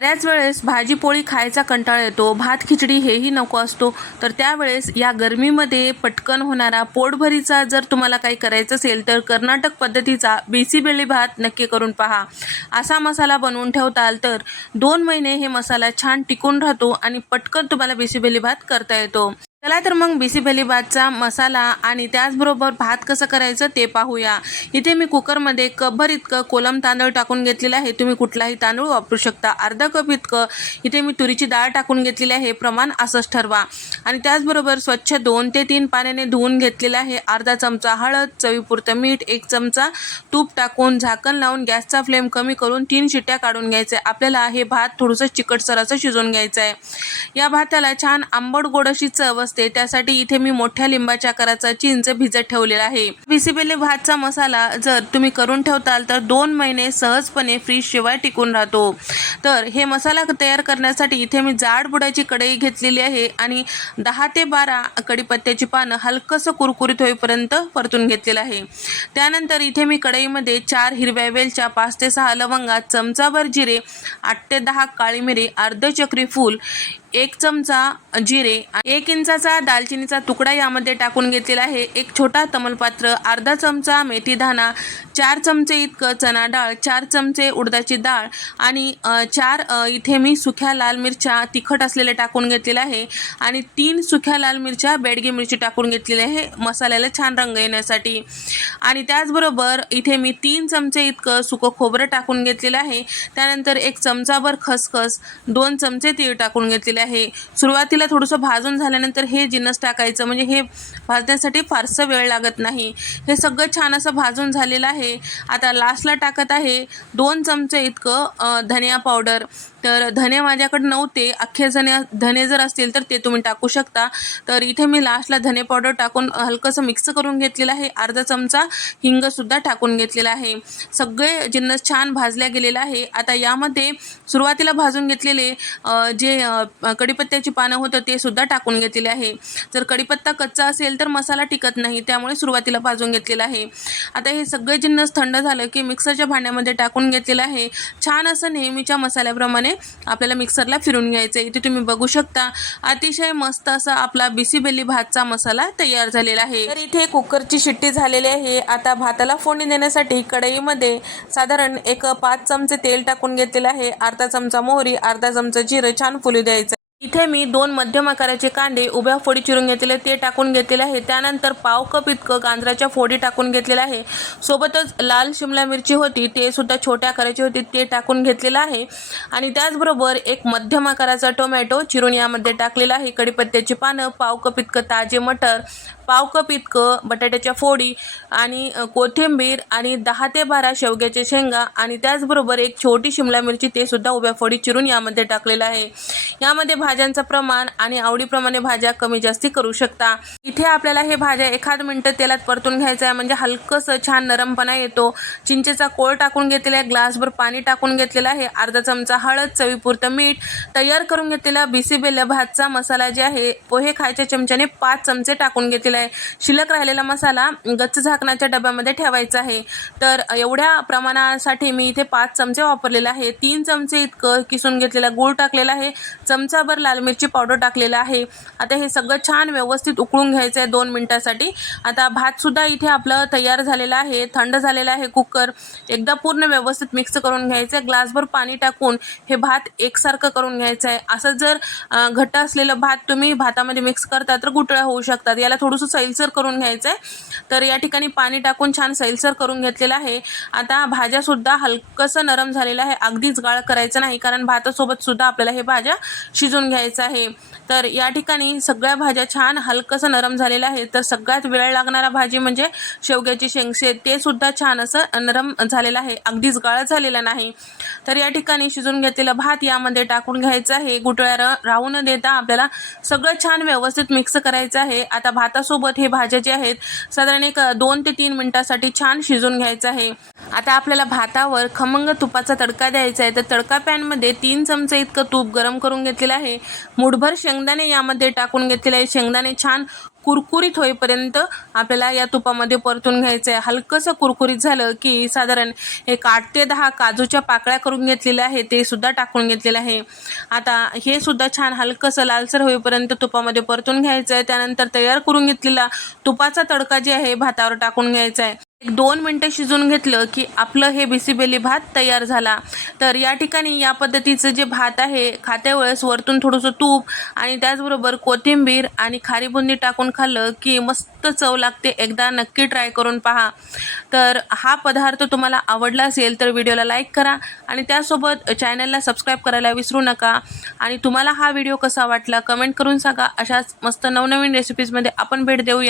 बऱ्याच वेळेस भाजी पोळी खायचा कंटाळा येतो भात खिचडी हेही नको असतो. तर त्यावेळेस या गरमीमध्ये पटकन होणारा पोटभरीचा जर तुम्हाला काही करायचं असेल तर कर्नाटक पद्धतीचा बेसीबेळी भात नक्की करून पहा. असा मसाला बनवून ठेवताल तर दोन महिने हे मसाला छान टिकून राहतो आणि पटकन तुम्हाला बेसीबेली भात करता येतो. चला तर मग बिसी भातचा मसाला आणि त्याचबरोबर भात कसं करायचं ते पाहूया. इथे मी कुकरमध्ये कपभर इतकं कोलम तांदूळ टाकून घेतलेलं आहे. तुम्ही कुठलाही तांदूळ वापरू शकता. अर्धा कप इतकं. इथे मी तुरीची डाळ टाकून घेतलेली आहे. प्रमाण असंच ठरवा. आणि त्याचबरोबर स्वच्छ दोन ते तीन पाण्याने धुवून घेतलेलं आहे. अर्धा चमचा हळद चवीपुरतं मीठ एक चमचा तूप टाकून झाकण लावून गॅसचा फ्लेम कमी करून तीन शिट्ट्या काढून घ्यायचं. आहे आपल्याला हे भात थोडंसं चिकटसराचं शिजवून घ्यायचं आहे या भाताला छान आंबट गोड अशी चव असते. त्यासाठी इथे मी मोठ्या लिंबाच्या आकाराचा चिंच भिजत ठेवलेला आहे. पिसिबेले भातचा मसाला जर तुम्ही करून ठेवताल तर दोन महिने सहजपणे फ्रीज शिवाय टिकून राहतो. तर हे मसाला तयार करण्यासाठी इथे मी जाड बुडाची कढई घेतलेली आहे आणि दहा ते बारा कढीपत्त्याची पानं हलकंसं कुरकुरीत होईपर्यंत परतून घेतलेलं आहे. त्यानंतर इथे मी कढईमध्ये चार हिरव्या वेलच्या पाच ते सहा लवंगा चमचाभर जिरे आठ ते दहा काळी मिरी अर्ध चक्री फूल एक चमचा जिरे एक इंचाचा दालचिनीचा तुकडा यामध्ये टाकून घेतलेला आहे. एक छोटा तमलपात्र अर्धा चमचा मेथी दाणा चार चमचे इतकं चणा डाळ चार चमचे उडदाची डाळ आणि चार इथे मी सुक्या लाल मिरच्या तिखट असलेल्या टाकून घेतलेल्या आहे आणि तीन सुक्या लाल मिरच्या बेडगी मिरची टाकून घेतलेली आहे मसाल्याला छान रंग येण्यासाठी. आणि त्याचबरोबर इथे मी तीन चमचे इतकं सुकं खोबरं टाकून घेतलेलं आहे. त्यानंतर एक चमचाभर खसखस दोन चमचे तीळ टाकून घेतलेले आहे. सुरुवातीला थोडंसं भाजून झाल्यानंतर हे जिन्नस टाकायचं. म्हणजे हे भाजण्यासाठी फारसं वेळ लागत नाही. हे सगळं छान असं भाजून झालेलं आहे. आता लास्टला टाकत आहे दोन चमचे इतकं धनिया पावडर तर धने माझ्याकडे नव्हते. अख्खे धने धने जर असतील तर ते तुम्ही टाकू शकता. तर इथे मी लास्टला धने पावडर टाकून हलकंसं मिक्स करून घेतलेलं आहे. अर्धा चमचा हिंगसुद्धा टाकून घेतलेला आहे. सगळे जिन्नस छान भाजल्या गेलेला आहे. आता यामध्ये सुरुवातीला भाजून घेतलेले जे कडीपत्त्याची कढीपत्त्याची पानं होतं ते सुद्धा टाकून घेतलेले आहे. जर कढीपत्ता कच्चा असेल तर मसाला टिकत नाही त्यामुळे सुरुवातीला भाजून घेतलेला आहे. आता हे सगळे जिन्नस थंड झालं की मिक्सरच्या भांड्यामध्ये टाकून घेतलेलं आहे. छान असं नेहमीच्या मसाल्याप्रमाणे आपल्याला मिक्सरला फिरून घ्यायचं आहे इथे तुम्ही बघू शकता अतिशय मस्त असा आपला बिसीबेली भातचा मसाला तयार झालेला आहे. तर इथे कुकरची शिट्टी झालेली आहे. आता भाताला फोडणी देण्यासाठी कढईमध्ये साधारण एक पाच चमचे तेल टाकून घेतलेलं आहे. अर्धा चमचा मोहरी अर्धा चमचा जिरं छान फुलू द्यायचं. इथे मी दोन मध्यम आकाराचे कांदे उभ्या फोडी चिरून घेतलेले ते टाकून घेतलेले आहे. त्यानंतर पाव कप इतकं गांजराच्या फोडी टाकून घेतलेलं आहे. सोबतच लाल शिमला मिरची होती ते सुद्धा छोट्या आकाराची होती ते टाकून घेतलेलं आहे. आणि त्याचबरोबर एक मध्यम आकाराचा टोमॅटो चिरून यामध्ये टाकलेला आहे. कढीपत्त्याची पानं पाव कप इतकं ताजे मटर पाव कप इतकं बटाट्याच्या फोडी आणि कोथिंबीर आणि दहा ते बारा शेवग्याच्या शेंगा आणि त्याचबरोबर एक छोटी शिमला मिरची ते सुद्धा उभ्या फोडी चिरून यामध्ये टाकलेलं आहे. यामध्ये भाज्यांचं प्रमाण आणि आवडीप्रमाणे भाज्या कमी जास्ती करू शकता. इथे आपल्याला हे भाज्या एखाद मिनटं तेलात परतून घ्यायचं आहे. म्हणजे हलकंसं छान नरमपणा येतो. चिंचेचा कोळ टाकून घेतलेला आहे. ग्लासभर पाणी टाकून घेतलेलं आहे. अर्धा चमचा हळद चवीपुरतं मीठ तयार करून घेतलेला बिसीबेल्या भातचा मसाला जे आहे पोहे खायच्या चमच्याने पाच चमचे टाकून घेतलेला आहे. शिल्लक राहिलेला मसाला गच्च झाकणाच्या डब्यामध्ये ठेवायचा आहे. तर एवढ्या प्रमाणासाठी मी इथे पाच चमचे वापरलेले आहे. तीन चमचे इतकं किसून घेतलेला गूळ टाकलेला आहे. चमचाभर लाल मिरची पावडर टाकलेला आहे. आता हे सगळं छान व्यवस्थित उकळून घ्यायचं आहे दोन मिनटासाठी. आता भातसुद्धा इथे आपलं तयार झालेलं आहे थंड झालेलं आहे कुकर. एकदा पूर्ण व्यवस्थित मिक्स करून घ्यायचं आहे ग्लासभर पाणी टाकून हे भात एकसारखं करून घ्यायचं आहे असं जर घट्ट असलेलं भात तुम्ही भातामध्ये मिक्स करता तर गुटळ्या होऊ शकतात. याला थोडंसं सैलसर करून घ्यायचं आहे तर या ठिकाणी पाणी टाकून छान सैलसर करून घेतलेलं आहे. आता भाज्यासुद्धा हलकंसं नरम झालेलं आहे. अगदीच गाळ करायचं नाही कारण भातासोबत सुद्धा आपल्याला हे भाज्या शिजून घ्यायचं आहे. तर या ठिकाणी सगळ्या भाज्या छान हलकंसं नरम झालेलं आहे. तर सगळ्यात वेळ लागणारा भाजी म्हणजे शेवग्याची शेंगशे ते सुद्धा छान असं नरम झालेलं आहे. अगदीच गाळ झालेला नाही. तर या ठिकाणी शिजून घेतलेला भात यामध्ये टाकून घ्यायचा आहे. गुटळ्या राहू न देता आपल्याला सगळं छान व्यवस्थित मिक्स करायचं आहे. आता भातासोबत हे भाज्या जे आहेत साधारण एक दोन ते तीन मिनिटासाठी छान शिजून घ्यायचं आहे. आता आपल्याला भातावर खमंग तुपाचा तडका द्यायचा आहे. तर तडका पॅनमध्ये तीन चमचे इतकं तूप गरम करून घेतलेलं आहे. मुठभर शेंगदाणे यामध्ये टाकून घेतलेले आहे शेंगदाणे छान कुरकुरीत होईपर्यंत आपल्याला या तुपामध्ये परतून घ्यायचं आहे हलकंसं कुरकुरीत झालं की साधारण एक आठ ते दहा काजूच्या पाकळ्या करून घेतलेल्या आहे ते सुद्धा टाकून घेतलेलं आहे. आता हे सुद्धा छान हलकंसं लालसर होईपर्यंत तुपामध्ये परतून घ्यायचं आहे त्यानंतर तयार करून घेतलेला तुपाचा तडका जे आहे भातावर टाकून घ्यायचा आहे एक दोन मिनटं शिजून घेतलं की आपलं हे बिसीबेली भात तयार झाला. तर या ठिकाणी या पद्धतीचं जे भात आहे खात्या वेळेस वरतून थोडंसं तूप आणि त्याचबरोबर कोथिंबीर आणि खारी बुंदी टाकून खाल्लं की मस्त चव लागते. एकदा नक्की ट्राय करून पहा. तर हा पदार्थ तुम्हाला आवडला असेल तर व्हिडिओला लाईक करा आणि त्यासोबत चॅनलला सबस्क्राईब करायला विसरू नका. आणि तुम्हाला हा व्हिडिओ कसा वाटला कमेंट करून सांगा. अशाच मस्त नवनवीन रेसिपीजमध्ये आपण भेट देऊया.